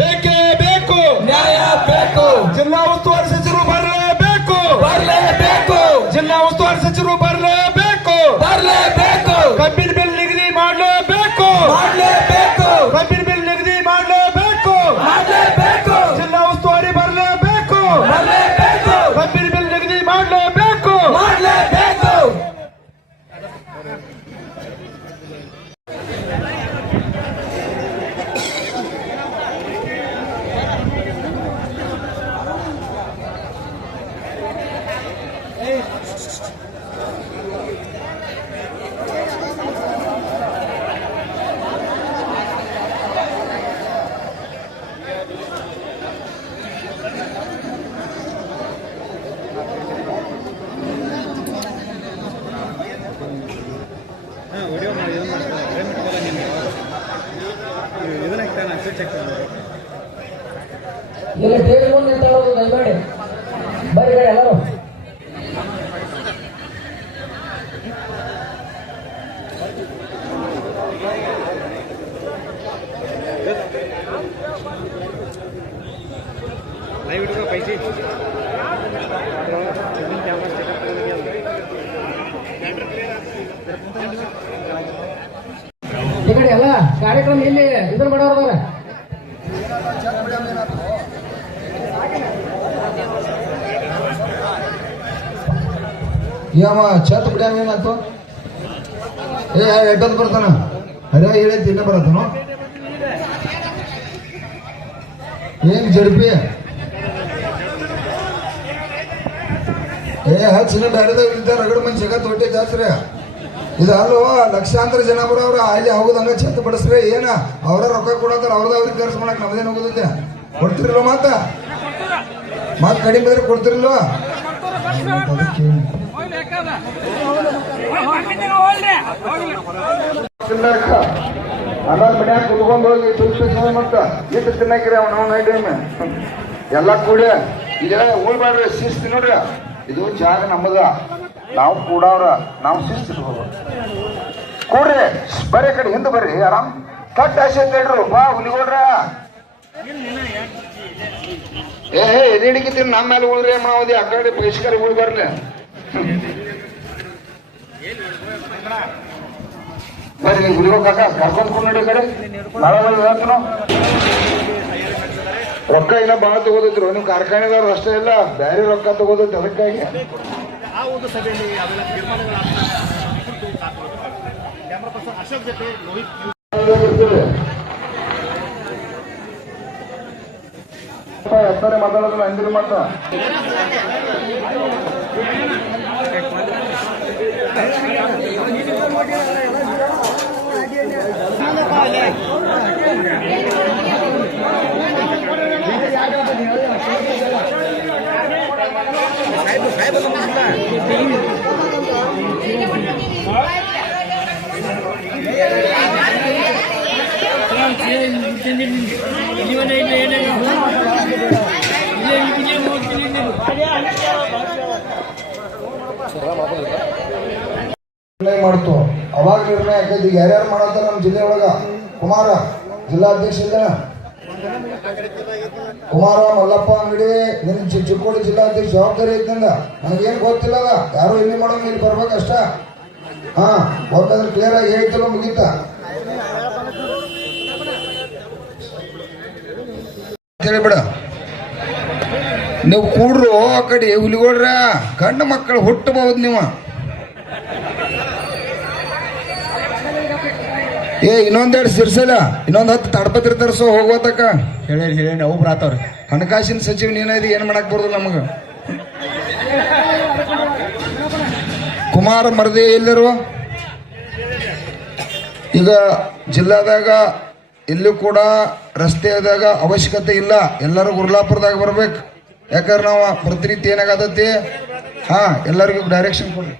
ಬೇಕೇ ಬೇಕು, ನ್ಯಾಯ ಬೇಕು. ಜಿಲ್ಲಾ ಉಸ್ತುವಾರಿ ಸಚಿವರು ಬರಲೇಬೇಕು, ಬರಲೇಬೇಕು, ಜಿಲ್ಲಾ ಉಸ್ತುವಾರಿ ಸಚಿವರು ಬರಲೇಬೇಕು, ಬರಲೇಬೇಕು, ಕಬ್ಬಿನ ಬಿಲ್ ನಿಗದಿ ಮಾಡಲೇಬೇಕು, ಮಾಡಲೇಬೇಕು, ಕಬ್ಬಿನ ಬಿಲ್ ನಿಗದಿ ಮಾಡಲೇಬೇಕು, ಮಾಡಲೇಬೇಕು, ಜಿಲ್ಲಾ ಉಸ್ತುವಾರಿ ಬರಲೇಬೇಕು, ಬರಲೇಬೇಕು, ಕಬ್ಬಿನ ಬಿಲ್ ನಿಗದಿ ಮಾಡಲೇಬೇಕು, ಮಾಡಲೇಬೇಕು. ಇಲ್ಲಿ ಟೇಬಲ್ ಮುಂದೆ ನಿಂತಾಡೋದು ದಯಮಾಡಿ ಬರ್ರಿ ಕಡೆ ಎಲ್ಲರೂ. ಈ ಕಡೆ ಎಲ್ಲ ಕಾರ್ಯಕ್ರಮ ಇಲ್ಲಿ ಇದನ್ನ ಮಾಡೋರ ಯಾವ ಛತ್ ಬಿಡ್ಯಾವ ಏನಾಯ್ತು? ಎಟ್ಟದ್ ಬರ್ತಾನ ಅರೆ ಹೇಳೈತಿ ಇನ್ನ ಬರತ್ತನು ಏನ್ ಜಡ್ಪಿ ಹಚ್ಚಿನ ಬ್ಯಾರೆದಾಗ ಇಲ್ದ ರಗಡ ಮಂದಿ ಜಗತ್ ಹೊಟ್ಟೆ ಜಾತ್ರೆ ಇದು ಅಲ್ವ ಲಕ್ಷಾಂತರ ಜನ ಬರೋವ್ರ ಅಲ್ಲಿ ಹೋಗುದಂಗ ಛತ್ ಬಡಸ್ರೆ ಏನ ಅವ್ರ ರೊಕ್ಕ ಕೊಡತ್ತಾರ ಅವ್ರದ ಅವ್ರಿಗೆ ಖರ್ಚು ಮಾಡಕ್ ನಮ್ದೇನ್ ಹೋಗುದೈತೆ ಕೊಡ್ತಿರಲ್ವ ಮತ್ ಕಡಿಮೆ ಬೇರೆ ಕೊಡ್ತಿರಲ್ವ ಅನ್ನ ಮನ್ಯಾಗ ಕುತ್ಕೊಂಡ್ ಹೋಗಿ ತುಲ್ಪಿಸ ಮತ್ತ ಇಟ್ಟು ತಿನ್ನಕ್ರಿ ಅವ್ನ ಎಲ್ಲ ಕೂಡಿ ಈಗ ಉಳ್ಬಾಡ್ರಿ ಶಿಸ್ತು ನೋಡ್ರಿ ಇದು ಜಾಗ ನಮ್ಮದ ನಾವು ಕೂಡವ್ರ ನಾವು ಶಿಸ್ತು ಕೂಡ್ರಿ ಬರೀ ಕಡೆ ಹಿಂದೆ ಬರ್ರಿ ಆರಾಮ್ ಕಟ್ ಆಸೆ ತೇಡ್ರು ಬಾ ಹುಲಿಗೋಡ್ರ ಎದಿಡಿಕಿತ್ತೀನಿ ನಮ್ಮ ಮೇಲೆ ಉಳ್ರಿ ಮಾವದಿ ಆ ಕಡೆ ಬಹಿಷ್ಕಾರ ಉಳ್ ಬರ್ಲಿ ಬರ್ರಿ ಹುಲಿಗೋ ಕಾಕ ಕರ್ಕೊಂಡ್ ನೋಡಿ ಕಡೆ ಹೇಳ್ತನು ರೊಕ್ಕ ಇಲ್ಲ ಬಾಳ ತಗೋದಿದ್ರು ನೀವು ಕಾರ್ಖಾನೆದವ್ರು ಅಷ್ಟೇ ಇಲ್ಲ ಬ್ಯಾರೆ ರೊಕ್ಕ ತಗೋದೈತಿ ಅದಕ್ಕಾಗಿ ಎತ್ತಾರೆ ಮಾತಾಡೋದಿಲ್ಲ ಅಂದಿರು ಮಾತ ಮಾಡ್ತು ಅವಾಗ ನಿರ್ಣಯ ಆಕೈತಿ. ಈಗ ಯಾರ್ಯಾರು ಮಾಡತ್ತಾರ ನಮ್ಮ ಜಿಲ್ಲೆ ಒಳಗ ಕುಮಾರ ಜಿಲ್ಲಾಧ್ಯಕ್ಷ ಇಲ್ಲ ಕುಮಾರ ಮಲ್ಲಪ್ಪ ಅಂಗಡಿ ನಿನ್ ಚಿಕ್ಕೋಡಿ ಜಿಲ್ಲಾಧ್ಯಕ್ಷ ಜವಾಬ್ದಾರಿ ಐತಂದ ನನಗೇನ್ ಗೊತ್ತಿಲ್ಲ ಯಾರು ಇಲ್ಲಿ ಮಾಡೋಂಗ ಇಲ್ಲಿ ಬರ್ಬೇಕಷ್ಟ ಒಬ್ಬದ್ರ ಕ್ಲಿಯರ್ ಆಗಿ ಹೇಳ್ತಿಲ್ಲ ಮುಗೀತ ಹೇಳಿಬಿಡ ನೀವು ಕೂಡ್ರು ಆ ಕಡೆ ಹುಲಿಗೋಡ್ರ ಗಂಡ ಮಕ್ಕಳು ಹುಟ್ಟಬಹುದು ನೀವು ಇನ್ನೊಂದೆರಡು ಸಿರ್ಸಲ್ಲ ಇನ್ನೊಂದ್ 10 ತಡಪತ್ರಿ ತರ್ಸೋ ಹೋಗೋತಕ್ಕ ಹೇಳಿ ಅವು ಬರತ್ತವ್ರಿ ಹಣಕಾಸಿನ ಸಚಿವ ನೀನೈದು ಏನ್ ಮಾಡಕ್ ಬರೋದಿಲ್ಲ ನಮಗ ಕುಮಾರ ಮರದಿ ಎಲ್ಲರು ಈಗ ಜಿಲ್ಲಾದಾಗ ಎಲ್ಲೂ ಕೂಡ ರಸ್ತೆದಾಗ ಅವಶ್ಯಕತೆ ಇಲ್ಲ ಎಲ್ಲರೂ ಗುರ್ಲಾಪುರದಾಗ ಬರ್ಬೇಕು ಯಾಕಂದ್ರೆ ನಾವು ಪ್ರತಿನಿತ್ಯ ಏನಾಗತೈತಿ ಎಲ್ಲರಿಗೂ ಡೈರೆಕ್ಷನ್ ಕೊಡ್ರಿ